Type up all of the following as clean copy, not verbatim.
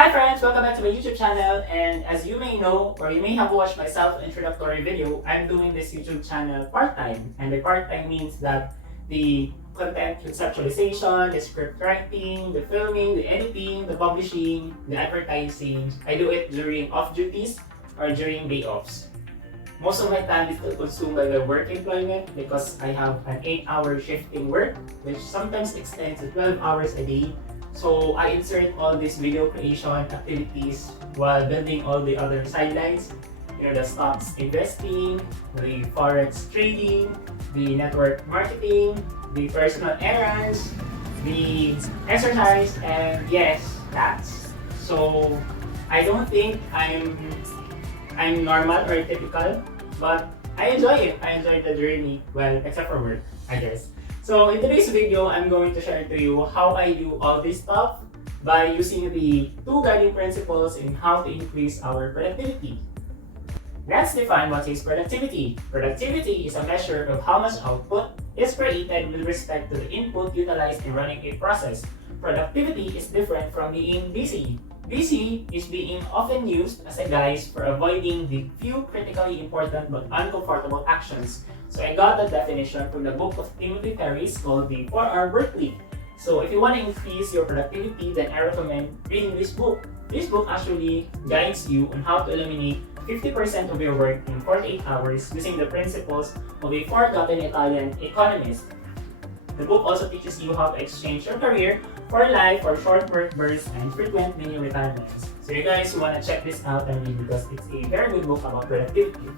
Hi friends! Welcome back to my YouTube channel, and as you may know or you may have watched my self-introductory video, I'm doing this YouTube channel part-time. And by part-time means that the content conceptualization, the script writing, the filming, the editing, the publishing, the advertising, I do it during off duties or during day offs. Most of my time is still consumed by my work employment because I have an 8-hour shifting work, which sometimes extends to 12 hours a day. So I insert all these video creation activities while building all the other sidelines, the stocks investing, the forex trading, the network marketing, the personal errands, the exercise, and yes, that's. So I don't think I'm normal or typical, but I enjoy it. I enjoy the journey, well, except for work, I guess. So in today's video, I'm going to share to you how I do all this stuff by using the two guiding principles in how to increase our productivity. Let's define what is productivity. Productivity is a measure of how much output is created with respect to the input utilized in running a process. Productivity is different from being busy. Busy is being often used as a guise for avoiding the few critically important but uncomfortable actions. So I got the definition from the book of Timothy Ferris called the 4-Hour Workweek. So if you want to increase your productivity, then I recommend reading this book. This book actually guides you on how to eliminate 50% of your work in 48 hours using the principles of a forgotten Italian economist. The book also teaches you how to exchange your career for life or short work bursts and frequent mini retirements. So you guys want to check this out and read because it's a very good book about productivity.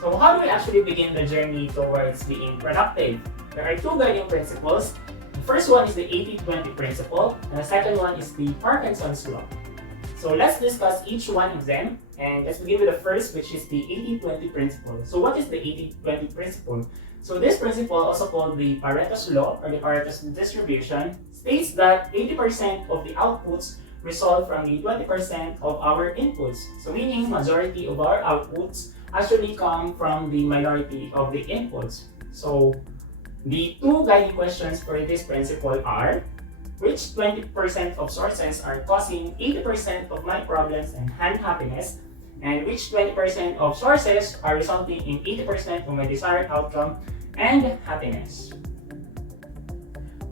So how do we actually begin the journey towards being productive? There are two guiding principles. The first one is the 80-20 principle, and the second one is the Parkinson's law. So let's discuss each one of them, and let's begin with the first, which is the 80-20 principle. So what is the 80-20 principle? So this principle, also called the Pareto's law or the Pareto's distribution, states that 80% of the outputs result from the 20% of our inputs. So meaning majority of our outputs actually come from the minority of the inputs. So the two guiding questions for this principle are: which 20% of sources are causing 80% of my problems and unhappiness, and which 20% of sources are resulting in 80% of my desired outcome and happiness.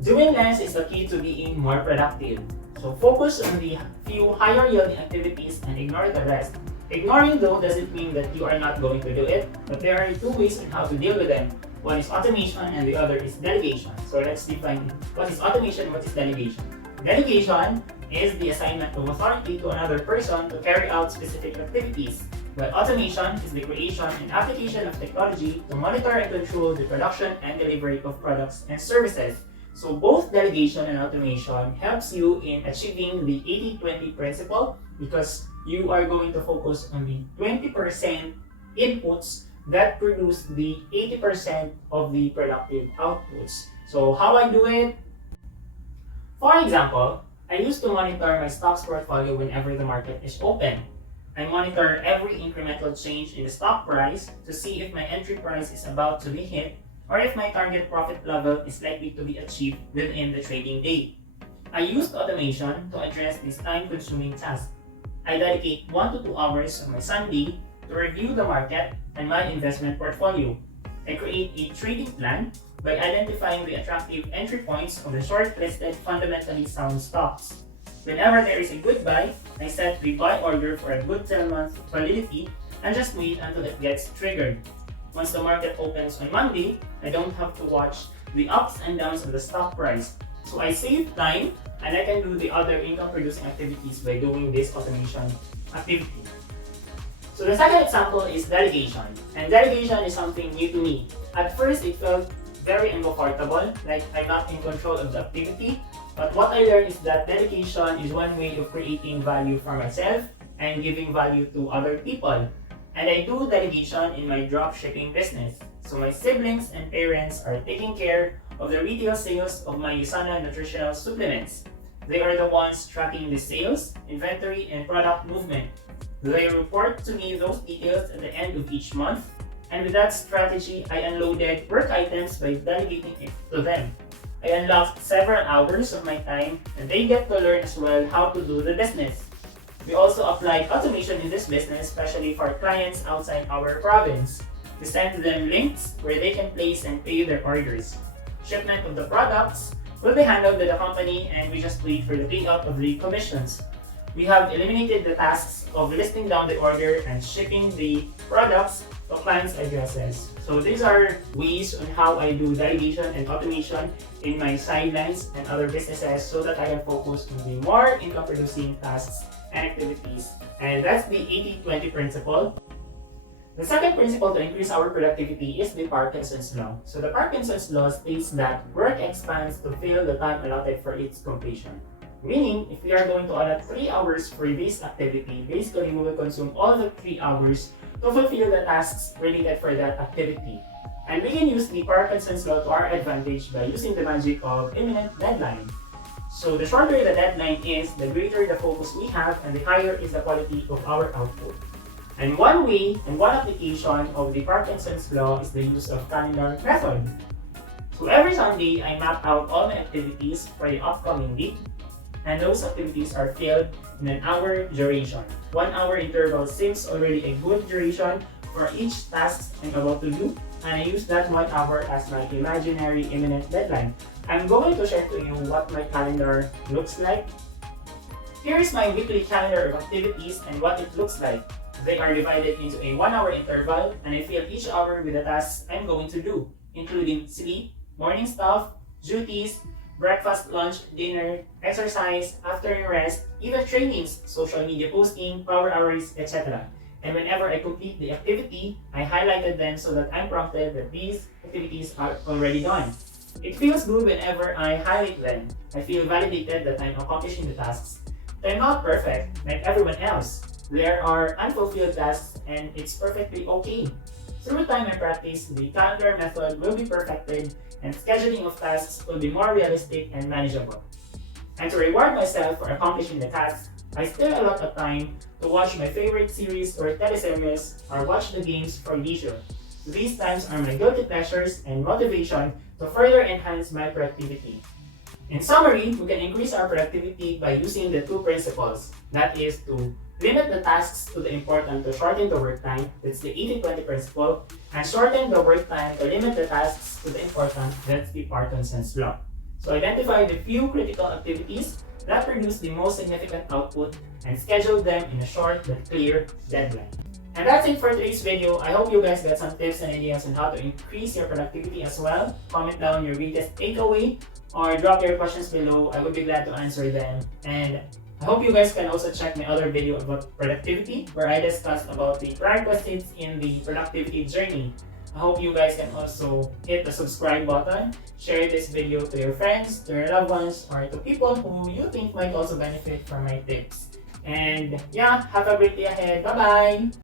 Doing less is the key to being more productive. So focus on the few higher yielding activities and ignore the rest. Ignoring though doesn't mean that you are not going to do it, but there are two ways on how to deal with them. One is automation and the other is delegation. So let's define what is automation and what is delegation. Delegation is the assignment of authority to another person to carry out specific activities, while automation is the creation and application of technology to monitor and control the production and delivery of products and services. So both delegation and automation helps you in achieving the 80-20 principle because you are going to focus on the 20% inputs that produce the 80% of the productive outputs. So how I do it? For example, I used to monitor my stocks portfolio whenever the market is open. I monitor every incremental change in the stock price to see if my entry price is about to be hit or if my target profit level is likely to be achieved within the trading day. I used automation to address this time-consuming task. I dedicate 1 to 2 hours of my Sunday to review the market and my investment portfolio. I create a trading plan by identifying the attractive entry points of the short-listed fundamentally sound stocks. Whenever there is a good buy, I set the buy order for a good 10-month validity and just wait until it gets triggered. Once the market opens on Monday, I don't have to watch the ups and downs of the stock price. So I save time and I can do the other income-producing activities by doing this automation activity. So the second example is delegation. And delegation is something new to me. At first, it felt very uncomfortable, like I'm not in control of the activity. But what I learned is that delegation is one way of creating value for myself and giving value to other people. And I do delegation in my dropshipping business. So my siblings and parents are taking care of the retail sales of my USANA nutritional supplements. They are the ones tracking the sales, inventory, and product movement. They report to me those details at the end of each month, and with that strategy, I unloaded work items by delegating it to them. I unlocked several hours of my time, and they get to learn as well how to do the business. We also applied automation in this business, especially for clients outside our province. We send them links where they can place and pay their orders. Shipment of the products will be handled by the company, and we just wait for the payout of the commissions. We have eliminated the tasks of listing down the order and shipping the products to clients' addresses. So these are ways on how I do delegation and automation in my sidelines and other businesses so that I can focus on the more income producing tasks and activities. And that's the 80-20 principle. The second principle to increase our productivity is the Parkinson's law. So the Parkinson's law states that work expands to fill the time allotted for its completion. Meaning, if we are going to allot 3 hours for this activity, basically we will consume all the 3 hours to fulfill the tasks related for that activity. And we can use the Parkinson's law to our advantage by using the magic of imminent deadline. So the shorter the deadline is, the greater the focus we have and the higher is the quality of our output. And one way and one application of the Parkinson's law is the use of calendar method. So every Sunday, I map out all my activities for the upcoming week, and those activities are filled in an hour duration. 1 hour interval seems already a good duration for each task I'm about to do, and I use that 1 hour as my imaginary imminent deadline. I'm going to share to you what my calendar looks like. Here is my weekly calendar of activities and what it looks like. They are divided into a 1 hour interval, and I fill each hour with the tasks I'm going to do, including sleep, morning stuff, duties, breakfast, lunch, dinner, exercise, afternoon rest, even trainings, social media posting, power hours, etc. And whenever I complete the activity, I highlighted them so that I'm prompted that these activities are already done. It feels good whenever I highlight them. I feel validated that I'm accomplishing the tasks. They're not perfect like everyone else. There are unfulfilled tasks, and it's perfectly okay. Through time and practice, the calendar method will be perfected and scheduling of tasks will be more realistic and manageable. And to reward myself for accomplishing the tasks, I still allot of time to watch my favorite series or teleseries or watch the games for leisure. These times are my guilty pleasures and motivation to further enhance my productivity. In summary, we can increase our productivity by using the 2 principles. That is to limit the tasks to the important to shorten the work time, that's the 80-20 principle, and shorten the work time to limit the tasks to the important, that's the Parkinson's law. So identify the few critical activities that produce the most significant output and schedule them in a short but clear deadline. And that's it for today's video. I hope you guys got some tips and ideas on how to increase your productivity as well. Comment down your greatest takeaway or drop your questions below. I would be glad to answer them. And I hope you guys can also check my other video about productivity where I discussed about the prerequisites in the productivity journey. I hope you guys can also hit the subscribe button, share this video to your friends, to your loved ones, or to people who you think might also benefit from my tips. And yeah, have a great day ahead. Bye-bye!